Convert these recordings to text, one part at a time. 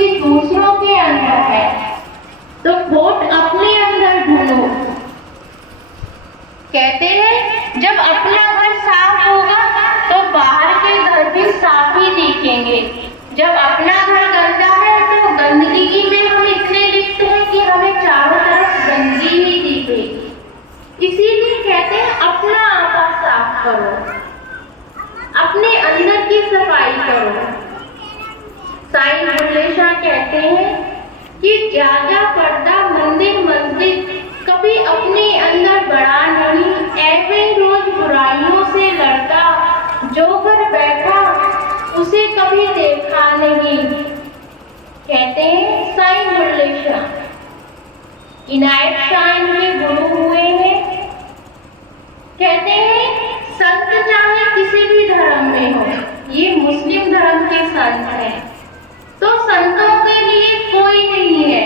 किसी दूसरों के अंदर है, तो खोट अपने अंदर ढूंढो। कहते हैं जब अपना घर साफ होगा तो बाहर के घर भी साफ ही दिखेंगे। जब अपना घर गंदा है तो गंदगी में हम इतने लिप्त हैं कि हमें चारों तरफ गंदगी ही दिखेगी। इसीलिए कहते हैं अपना आपा साफ करो, अपने अंदर की सफाई करो। साईं बुल्ले शाह कहते हैं कि ज्यादा पर्दा मंदिर मस्जिद कभी अपने अंदर बड़ा नहीं, ऐसे रोज बुराइयों से लड़ता जो घर बैठा उसे कभी देखा नहीं। कहते हैं साईं बुल्ले शाह इनायत शाह के गुरु हुए हैं। कहते हैं संत चाहे किसी भी धर्म में हो, ये मुस्लिम धर्म के संत हैं, तो संतों के लिए कोई नहीं है।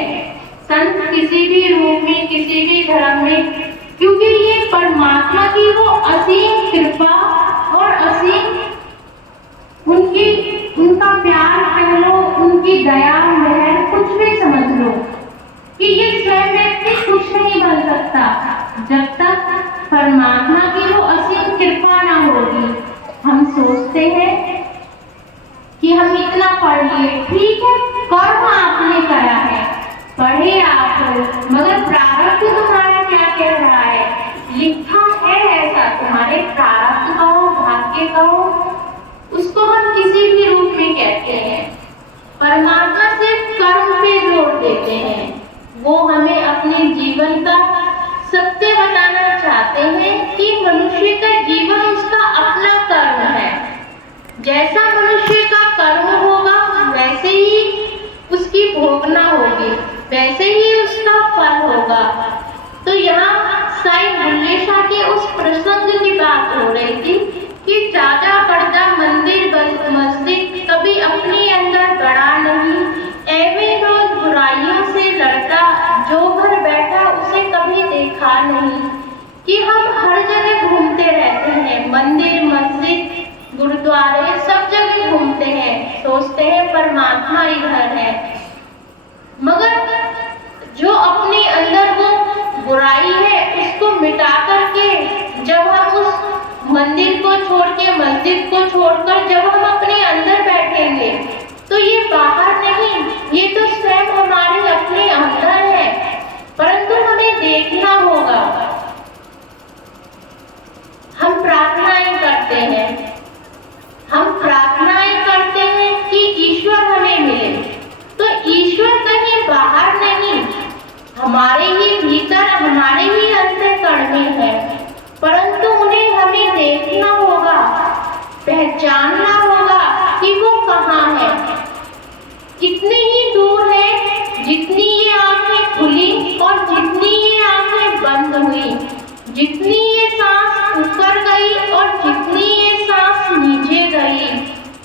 संत किसी भी रूप में किसी भी धर्म में, क्योंकि ये परमात्मा की वो असीम कृपा और असीम उनका प्यार कह लो, उनकी दया महर कुछ भी समझ लो, कि ये स्वयं व्यक्ति कुछ नहीं बन सकता जब तक परमात्मा की वो असीम कृपा ना होगी। हम सोचते हैं कि हम इतना पढ़ लिए, ठीक है, कर्म आपने करा है, पढ़े आप, मगर प्रारब्ध तुम्हारा क्या कह रहा है? लिखा है ऐसा, तुम्हारे प्रारब्ध का हो, भाग्य का हो, उसको हम किसी भी रूप में कहते हैं। परमात्मा सिर्फ कर्म पे जोर देते हैं, वो हमें अपने जीवन का सत्य बताना चाहते हैं कि मनुष्य का जीवन उसका अपना कर्म है। जैसा मनुष्य का कर्म होगा वैसे ही उसकी भोगना होगी, वैसे ही उसका फल होगा। तो यहाँ साईं बुल्ले शाह के उस प्रसंग की बात हो रही थी कि ज्यादा पर्दा मंदिर मस्जिद कभी अपने अंदर बड़ा नहीं, एवं रोज बुराइयों से लड़ता जो घर बैठा उसे कभी देखा नहीं। कि हम हर जगह घूमते रहते हैं, मंदिर मस्जिद गुरुद्वारे सब जगह घूमते हैं, सोचते हैं परमात्मा इधर है, मगर जो अपने अंदर वो बुराई है उसको मिटा करके जब हम उस मंदिर को छोड़ के मस्जिद को छोड़कर जब हम अपने अंदर बैठेंगे तो ये बाहर नहीं, ये तो स्वयं हमारे अपने अंदर है। परंतु हमें देखना होगा। हम प्रार्थनाएं करते हैं, हम प्रार्थनाएं करते हैं कि ईश्वर हमें मिले, तो ईश्वर कहीं बाहर नहीं, हमारे ही भीतर, हमारे ही अंतःकरण में है। परंतु उन्हें हमें देखना होगा, पहचानना होगा कि वो कहाँ है, कितनी ही दूर है। जितनी ये आंखें खुली और जितनी ये आंखें बंद हुई, जितनी ये सांस ऊपर गई और जितनी ये सांस नीचे गई,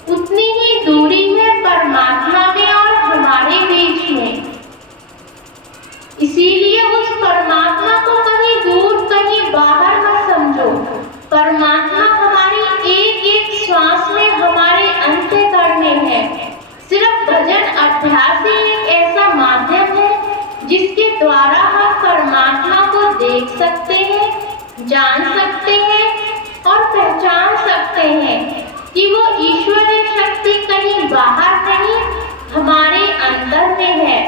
उतनी ही दूरी है परमात्मा में और हमारे बीच में। इसीलिए उस परमात्मा को कहीं दूर कहीं बाहर मत समझो। परमात्मा हमारी एक एक श्वास में, हमारे अंतःकरण में है। सिर्फ भजन अभ्यास ही एक ऐसा माध्यम है जिसके द्वारा हम परमात्मा को देख सकते हैं, जान सकते हैं और पहचान सकते हैं कि वो ईश्वरीय शक्ति कहीं बाहर नहीं, हमारे अंदर में है।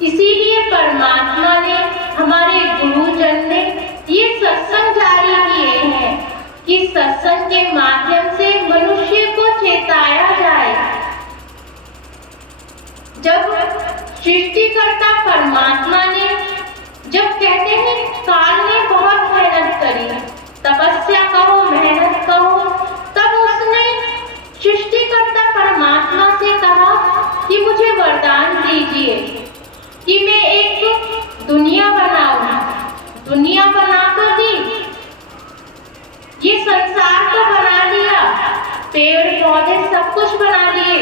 इसीलिए परमात्मा ने, हमारे गुरुजन ने ये सत्संग जारी किए हैं कि सत्संग के माध्यम से मनुष्य को चेताया जाए। जब सृष्टिकर्ता परमात्मा ने, जब कहते हैं काल ने बहुत मेहनत करी, तपस्या करो, मेहनत करो, तब उसने सृष्टिकर्ता परमात्मा से कहा कि मुझे वरदान दीजिए कि मैं एक दुनिया बनाऊं। दुनिया बनाकर दी, ये संसार तो बना लिया, पेड़ पौधे सब कुछ बना लिए,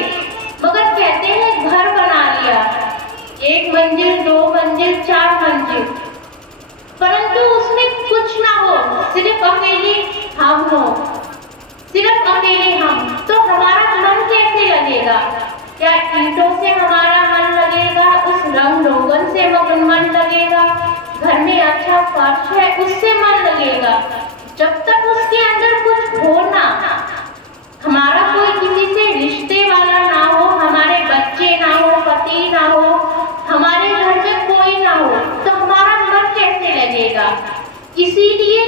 मगर कहते हैं घर बना लिया, 1 मंजिल 2 मंजिल 4 मंजिल, परंतु उसमें कुछ ना हो, सिर्फ अकेले हम हो, सिर्फ अकेले हम, तो हमारा मन कैसे लगेगा? क्या ईंटों से हमारा मन लगेगा, उस रंग रोगन से मन लगेगा, घर में अच्छा फर्श है उससे मन लगेगा। जब तक उसके अंदर कुछ हो ना, हमारा कोई किसी से रिश्ते वाला ना हो, हमारे बच्चे ना हो, पति ना हो, हमारे घर में कोई ना हो, तो हमारा मन कैसे लगेगा। इसीलिए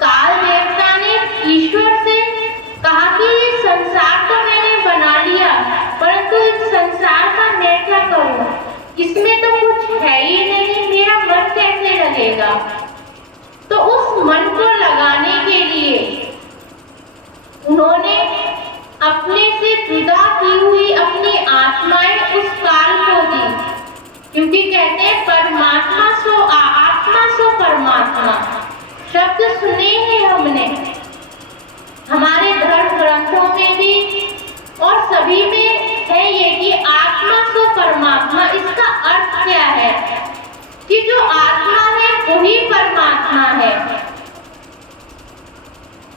काल देवता ने ईश्वर से कहा कि ये संसार तो मैंने बना लिया, परंतु इस संसार का मैं क्या करूं, इसमें तो कुछ है ही नहीं, मेरा मन कैसे लगेगा। तो उस मन को लगाने के लिए उन्होंने अपने से जुदा की हुई अपनी आत्माएं उस काल को दी, क्योंकि कहते हैं परमात्मा सो आत्मा सो परमात्मा। शब्द सुने हैं हमने, हमारे धर्म ग्रंथों में भी और सभी में है ये कि आत्मा सो परमात्मा। इसका अर्थ क्या है कि जो आत्मा है वही परमात्मा है।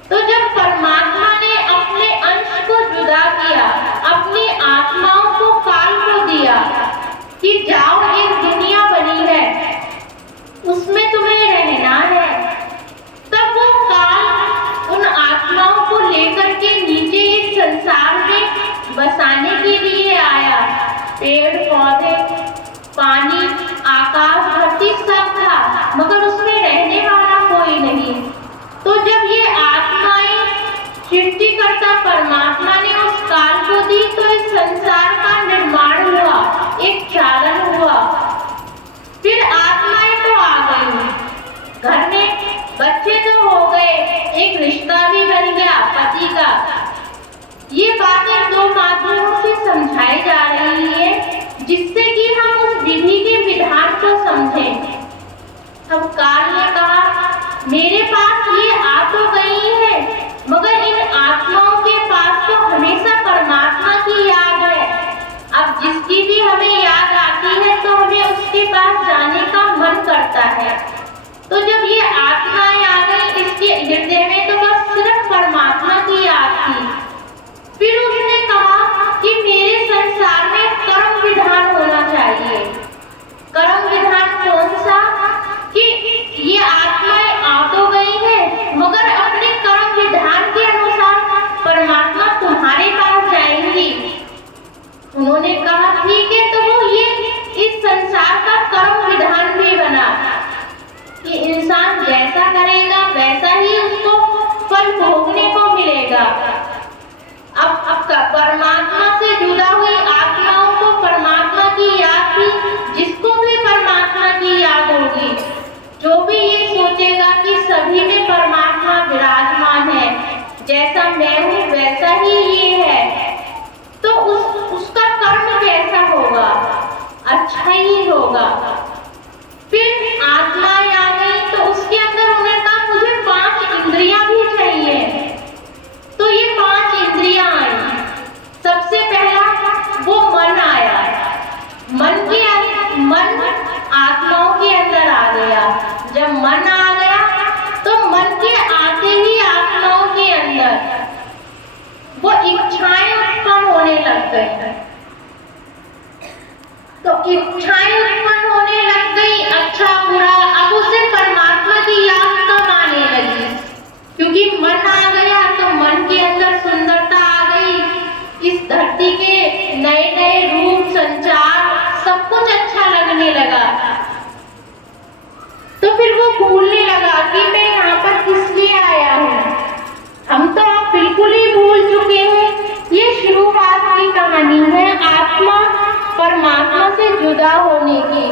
तो जब परमात्मा ने अपने अंश को जुदा किया, अपनी आत्माओं को काल को दिया कि जाओ एक दुनिया बनी है उसमें तुम्हें रहना है, तब वो काल उन आत्माओं को लेकर के नीचे इस संसार में बसाने के लिए आया। पेड़ पौधे, पानी, आकाश, धरती सब था, मगर उसमें रहने वाला कोई नहीं। तो जब ये आत्माएं सृष्टिकर्ता परमात्मा ने उस काल को दी, तो इस संसार का निर्माण हुआ, एक चालन हुआ। फिर आत्माएं तो आ गई, घर में बच्चे तो हो गए, एक रिश्ता भी बन गया पति का। ये बातें दो माध्यमों से समझाई जा रही है, जिससे कि हम उस विधि के विधान को समझें। अब काल ने कहा मेरे पास ये आ तो गई है, मगर इन आत्माओं के पास तो हमेशा परमात्मा की याद है। अब जिसकी भी हमें याद आती है तो हमें उसके पास जाने का मन करता है। तो जब ये आत्माएं आ गई, इसके हृदय में तो बस सिर्फ परमात्मा की याद थी। फिर उसने कहा कि मेरे संसार में कर्म विधान होना चाहिए। कर्म विधान कौन सा कि ये आत्माएं आ तो गई है, मगर अपने कर्म विधान के अनुसार परमात्मा तुम्हारे पास जाएंगी। उन्होंने कहा ठीक है, तो वो ये इस संसार का कर्म विधान भी बना कि इंसान जैसा करेगा वैसा ही उसको फल भोगने को मिलेगा। अब परमात्मा से जुदा हुई आत्माओं को परमात्मा की याद थी, जिसको भी परमात्मा की याद होगी, जो भी ये सोचेगा कि सभी में परमात्मा विराजमान है, जैसा मैं हूँ वैसा ही ये है, तो उसका कर्म कैसा होगा, अच्छा ही होगा। फिर आत्माएं आ गई, तो उसके अंदर उन्होंने कहा मुझे 5 इंद्रियां भी चाहिए। तो ये 5 इंद्रियां आई। सबसे पहला वो मन आया, मन आत्माओं के अंदर आ गया। जब मन आ गया तो मन के आते ही आत्माओं के अंदर वो इच्छाएं उत्पन्न होने लग गई। तो इच्छाएं उत्पन्न होने लग गई, अच्छा बुरा। अब उसे परमात्मा की याद कम आने लगी, क्योंकि मन आ गया तो मन के अंदर सुंदरता आ गई। इस धरती के नए नए रूप, संचार, सब कुछ अच्छा लगने लगा। तो फिर वो भूलने लगा कि मैं यहाँ पर किस लिए आया हूँ। हम तो आप बिल्कुल ही भूल चुके हैं। ये शुरुआत की कहानी है आत्मा परमात्मा से जुदा होने की।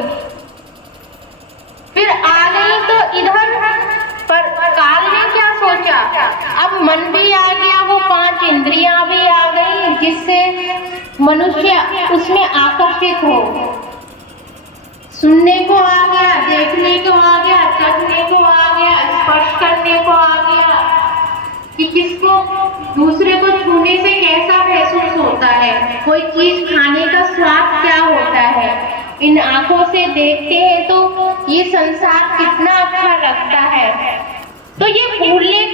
फिर आ गई तो इधर पर काल ने क्या सोचा, अब मन भी आ गया, वो 5 इंद्रियां भी आ गई, जिससे मनुष्य उसमें आकर्षित हो। सुनने को आ गया, देखने को आ गया, चखने को आ गया, स्पर्श करने को आ गया कि किसको दूसरे को छूने से कैसा महसूस होता है, कोई चीज खाने का स्वाद क्या होता है। इन आंखों से देखते हैं तो ये संसार कितना अच्छा लगता है। तो ये भूलने